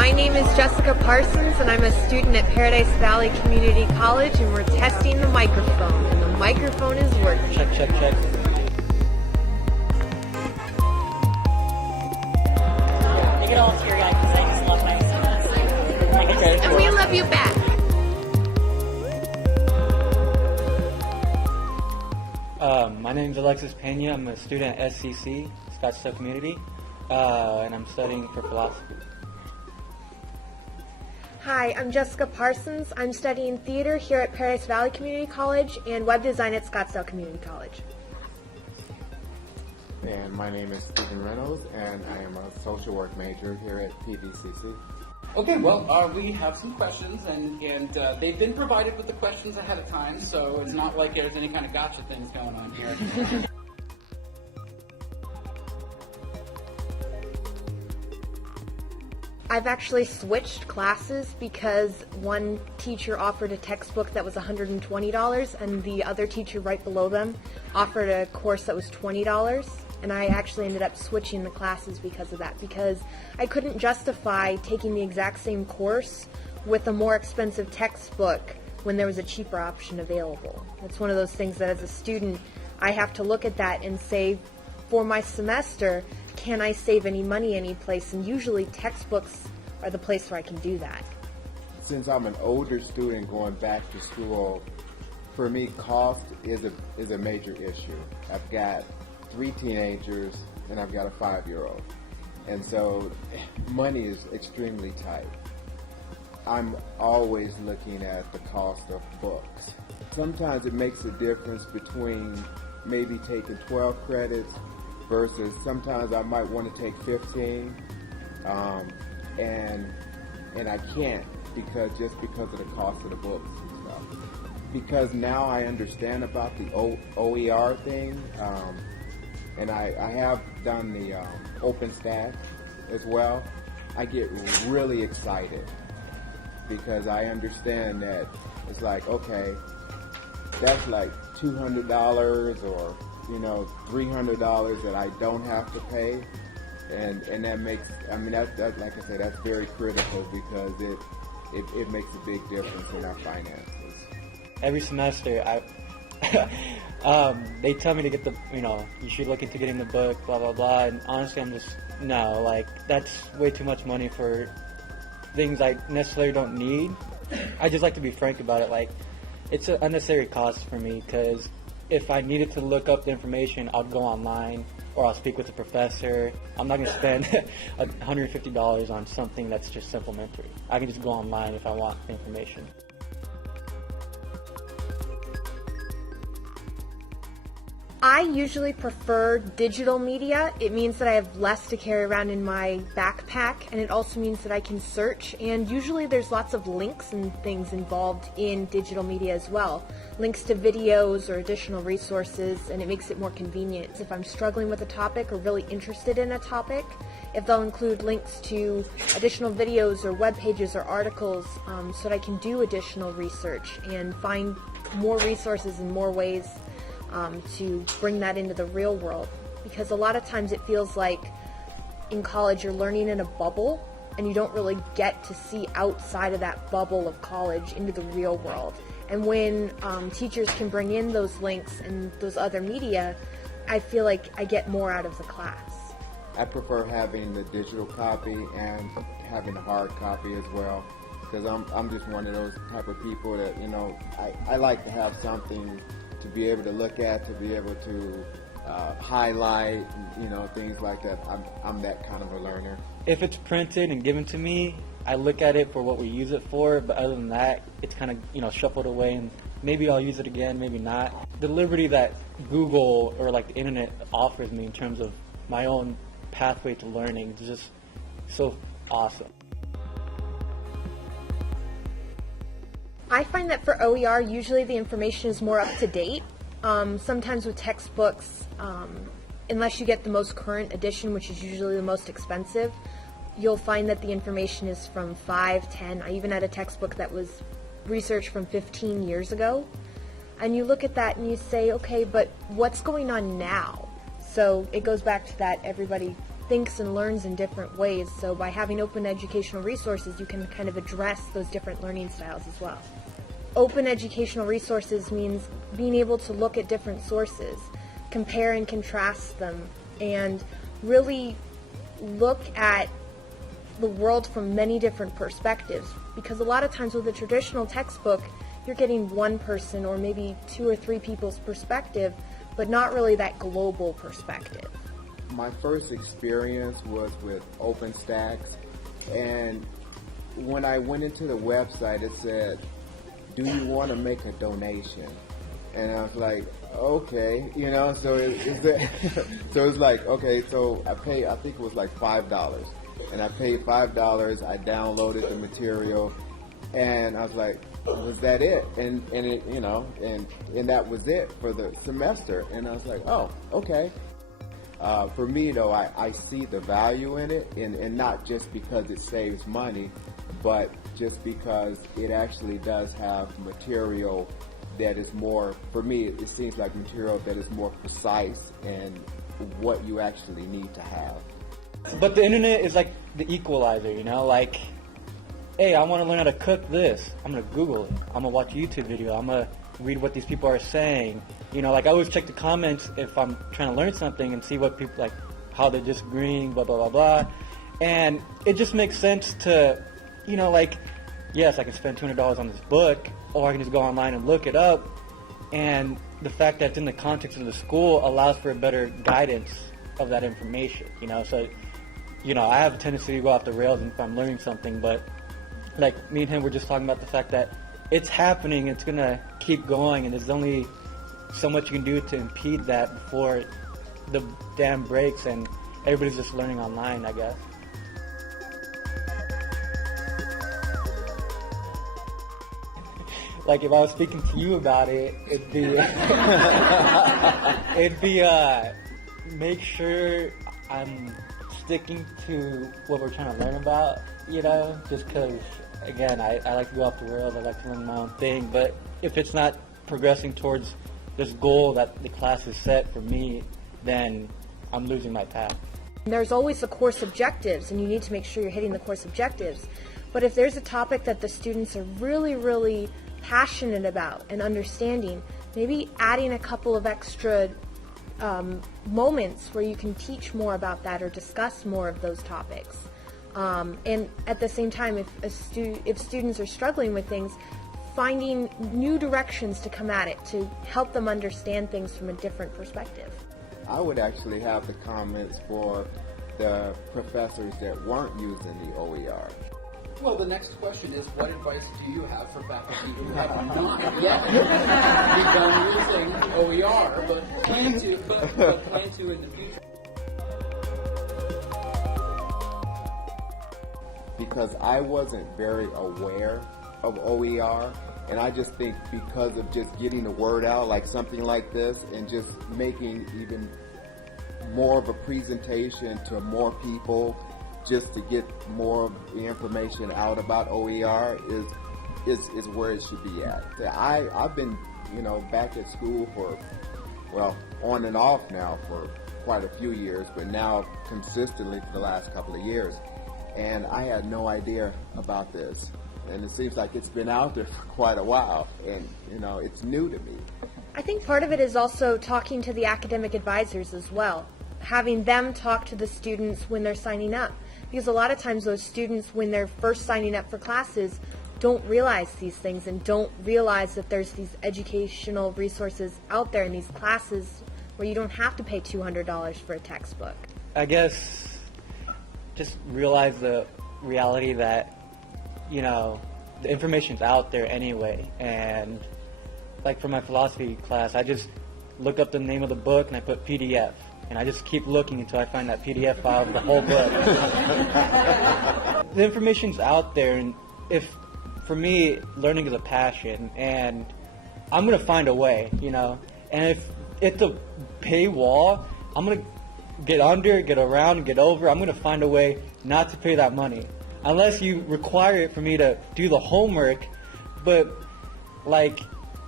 My name is Jessica Parsons, and I'm a student at Paradise Valley Community College, and we're testing the microphone, and the microphone is working. Check, check, check. They get all teary-eyed because I just love nice. Okay, And we love you back. My name is Alexis Pena. I'm a student at SCC, Scottsdale Community, and I'm studying for philosophy. Hi, I'm Jessica Parsons. I'm studying theater here at Paradise Valley Community College and web design at Scottsdale Community College. And my name is Stephen Reynolds, and I am a social work major here at PVCC. Okay, well, we have some questions, and they've been provided with the questions ahead of time, so it's not like there's any kind of gotcha things going on here. I've actually switched classes because one teacher offered a textbook that was $120 and the other teacher right below them offered a course that was $20. And I actually ended up switching the classes because of that, because I couldn't justify taking the exact same course with a more expensive textbook when there was a cheaper option available. It's one of those things that as a student, I have to look at that and say, for my semester, can I save any money any place? And usually textbooks are the place where I can do that. Since I'm an older student going back to school, for me, cost is a major issue. I've got 3 teenagers and I've got a 5-year-old. And so money is extremely tight. I'm always looking at the cost of books. Sometimes it makes a difference between maybe taking 12 credits versus sometimes I might want to take 15 and I can't because of the cost of the books and stuff. Because now I understand about the OER thing, and I have done the OpenStax as well. I get really excited because I understand that it's like, okay, that's like $200 or $300 that I don't have to pay, and that makes, that like I said, that's very critical because it makes a big difference in our finances. Every semester, they tell me to get you should look into getting the book, blah, blah, blah, and honestly, I'm just, no, like, that's way too much money for things I necessarily don't need. I just like to be frank about it, like, it's an unnecessary cost for me, because if I needed to look up the information, I'll go online or I'll speak with a professor. I'm not going to spend $150 on something that's just supplementary. I can just go online if I want the information. I usually prefer digital media. It means that I have less to carry around in my backpack, and it also means that I can search, and usually there's lots of links and things involved in digital media as well. Links to videos or additional resources, and it makes it more convenient. If I'm struggling with a topic or really interested in a topic, if they'll include links to additional videos or web pages or articles so that I can do additional research and find more resources and more ways to bring that into the real world, because a lot of times it feels like in college you're learning in a bubble and you don't really get to see outside of that bubble of college into the real world. And when teachers can bring in those links and those other media, I feel like I get more out of the class. I prefer having the digital copy and having the hard copy as well, because I'm just one of those type of people that, I like to have something to be able to look at, to be able to highlight, things like that. I'm that kind of a learner. If it's printed and given to me, I look at it for what we use it for, but other than that, it's kind of, shuffled away, and maybe I'll use it again, maybe not. The liberty that Google or like the internet offers me in terms of my own pathway to learning is just so awesome. I find that for OER, usually the information is more up to date. Sometimes with textbooks, unless you get the most current edition, which is usually the most expensive, you'll find that the information is from 5, 10. I even had a textbook that was research from 15 years ago. And you look at that and you say, okay, but what's going on now? So it goes back to that everybody thinks and learns in different ways. So by having open educational resources, you can kind of address those different learning styles as well. Open educational resources means being able to look at different sources, compare and contrast them, and really look at the world from many different perspectives. Because a lot of times with a traditional textbook, you're getting one person or maybe 2 or 3 people's perspective, but not really that global perspective. My first experience was with OpenStax, and when I went into the website, it said, "Do you want to make a donation?" And I was like, "Okay," So so it's like, okay, so I think it was like $5, and I paid $5. I downloaded the material, and I was like, "Was that it?" And it, and that was it for the semester. And I was like, "Oh, okay." For me, though, I see the value in it, and not just because it saves money, but just because it actually does have material that is more, for me, it seems like material that is more precise and what you actually need to have. But the internet is like the equalizer, like, hey, I want to learn how to cook this. I'm going to Google it. I'm going to watch a YouTube video. I'm going to read what these people are saying. Like I always check the comments if I'm trying to learn something and see what people, like, how they're disagreeing, blah, blah, blah, blah. And it just makes sense to, like, yes, I can spend $200 on this book, or I can just go online and look it up. And the fact that it's in the context of the school allows for a better guidance of that information, So, I have a tendency to go off the rails if I'm learning something, but like me and him were just talking about the fact that it's happening, it's going to keep going, and there's only so much you can do to impede that before the dam breaks and everybody's just learning online, I guess. Like if I was speaking to you about it, it'd be make sure I'm sticking to what we're trying to learn about, just because, again, I like to go off the rails, I like to learn my own thing, but if it's not progressing towards this goal that the class has set for me, then I'm losing my path. There's always the course objectives, and you need to make sure you're hitting the course objectives. But if there's a topic that the students are really, really passionate about and understanding, maybe adding a couple of extra moments where you can teach more about that or discuss more of those topics. And at the same time, if students are struggling with things, finding new directions to come at it to help them understand things from a different perspective. I would actually have the comments for the professors that weren't using the OER. Well, the next question is, what advice do you have for faculty who have not yet begun using OER, but plan to in the future? Because I wasn't very aware of OER, and I just think because of just getting the word out, like something like this, and just making even more of a presentation to more people, just to get more of the information out about OER is where it should be at. I've been, back at school for, on and off now for quite a few years, but now consistently for the last couple of years. And I had no idea about this. And it seems like it's been out there for quite a while, and it's new to me. I think part of it is also talking to the academic advisors as well, having them talk to the students when they're signing up. Because a lot of times those students, when they're first signing up for classes, don't realize these things and don't realize that there's these educational resources out there in these classes where you don't have to pay $200 for a textbook. I guess just realize the reality that, the information's out there anyway. And like for my philosophy class, I just look up the name of the book and I put PDF. And I just keep looking until I find that PDF file of the whole book. The information's out there, and for me, learning is a passion, and I'm going to find a way, And if it's a paywall, I'm going to get under, get around, get over. I'm going to find a way not to pay that money. Unless you require it for me to do the homework, but,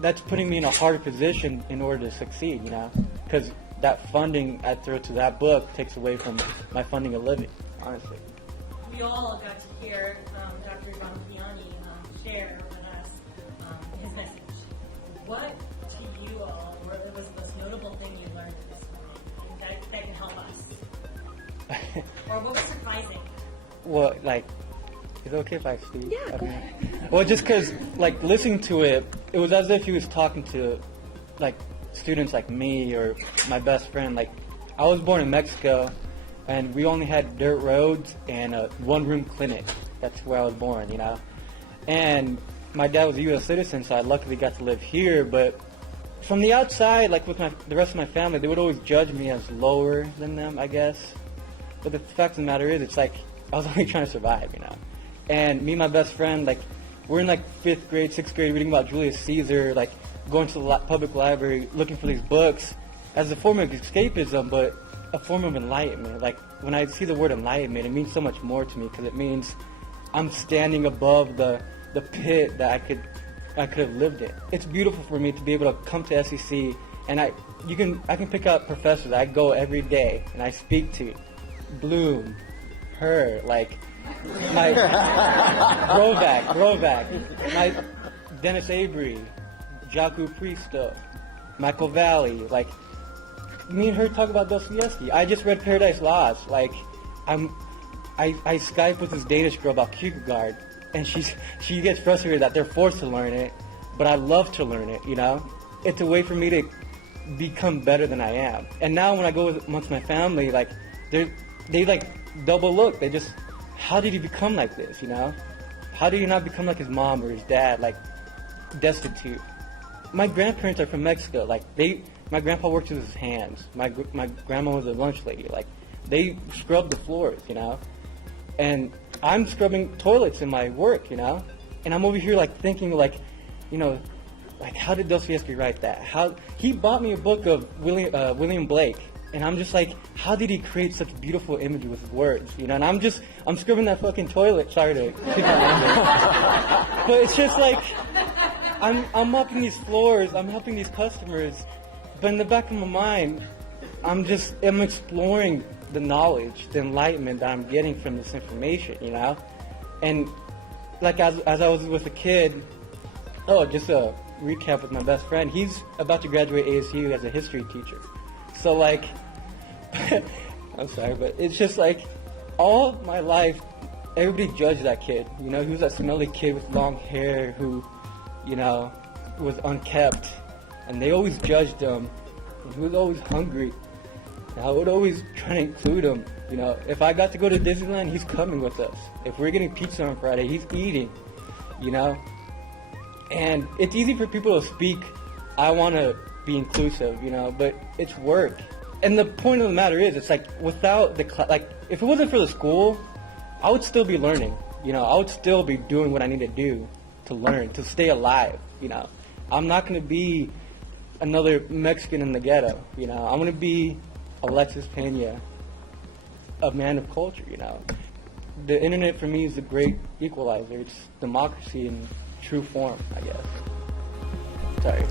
that's putting me in a harder position in order to succeed, Because that funding I throw to that book takes away from my funding a living, honestly. We all got to hear Dr. Bompiani share with us his message. What to you all was the most notable thing you learned this morning that can help us? Or what was surprising? Well, like, is it okay if I speak? Yeah, go ahead. Well, just because, like, listening to it, it was as if he was talking to, like, students like me or my best friend. Like, I was born in Mexico, and we only had dirt roads and a one-room clinic. That's where I was born, you know? And my dad was a U.S. citizen, so I luckily got to live here, but from the outside, like, with the rest of my family, they would always judge me as lower than them, I guess. But the fact of the matter is, it's like, I was only trying to survive, you know? And me and my best friend, like, we're in, like, 5th grade, 6th grade, reading about Julius Caesar, like, going to the public library, looking for these books as a form of escapism, but a form of enlightenment. Like, when I see the word enlightenment, it means so much more to me, because it means I'm standing above the pit that I could have lived in. It's beautiful for me to be able to come to SEC, and I can pick out professors I go every day and I speak to. Bloom, her, like, my Grovac, my Dennis Avery, Jaco Pristo, Michael Valley. Like, me and her talk about Dostoevsky. I just read Paradise Lost. Like, I Skype with this Danish girl about Kierkegaard, and she gets frustrated that they're forced to learn it, but I love to learn it, you know? It's a way for me to become better than I am. And now when I go amongst my family, like, they like double look. They just, how did he become like this, you know? How did he not become like his mom or his dad, like, destitute? My grandparents are from Mexico. Like, my grandpa worked with his hands. My grandma was a lunch lady. Like, they scrubbed the floors, you know? And I'm scrubbing toilets in my work, you know? And I'm over here, like, thinking, like, you know, like, how did Dostoevsky write that? He bought me a book of William Blake, and I'm just like, how did he create such beautiful imagery with words, you know? And I'm scrubbing that fucking toilet. Sorry to keep my language. But it's just like, I'm mopping these floors, I'm helping these customers, but in the back of my mind, I'm exploring the knowledge, the enlightenment that I'm getting from this information, you know? And like, as I was with a kid, just a recap with my best friend, he's about to graduate ASU as a history teacher. So, like, I'm sorry, but it's just like, all my life, everybody judged that kid, you know? He was that smelly kid with long hair who, you know, was unkept, and they always judged him, and he was always hungry. And I would always try to include him, you know. If I got to go to Disneyland, he's coming with us. If we're getting pizza on Friday, he's eating, you know. And it's easy for people to speak, I want to be inclusive, you know, but it's work. And the point of the matter is, it's like, without like, if it wasn't for the school, I would still be learning, you know. I would still be doing what I need to do to learn, to stay alive, you know. I'm not going to be another Mexican in the ghetto, you know. I'm going to be Alexis Pena, a man of culture, you know. The internet for me is a great equalizer. It's democracy in true form, I guess. Sorry.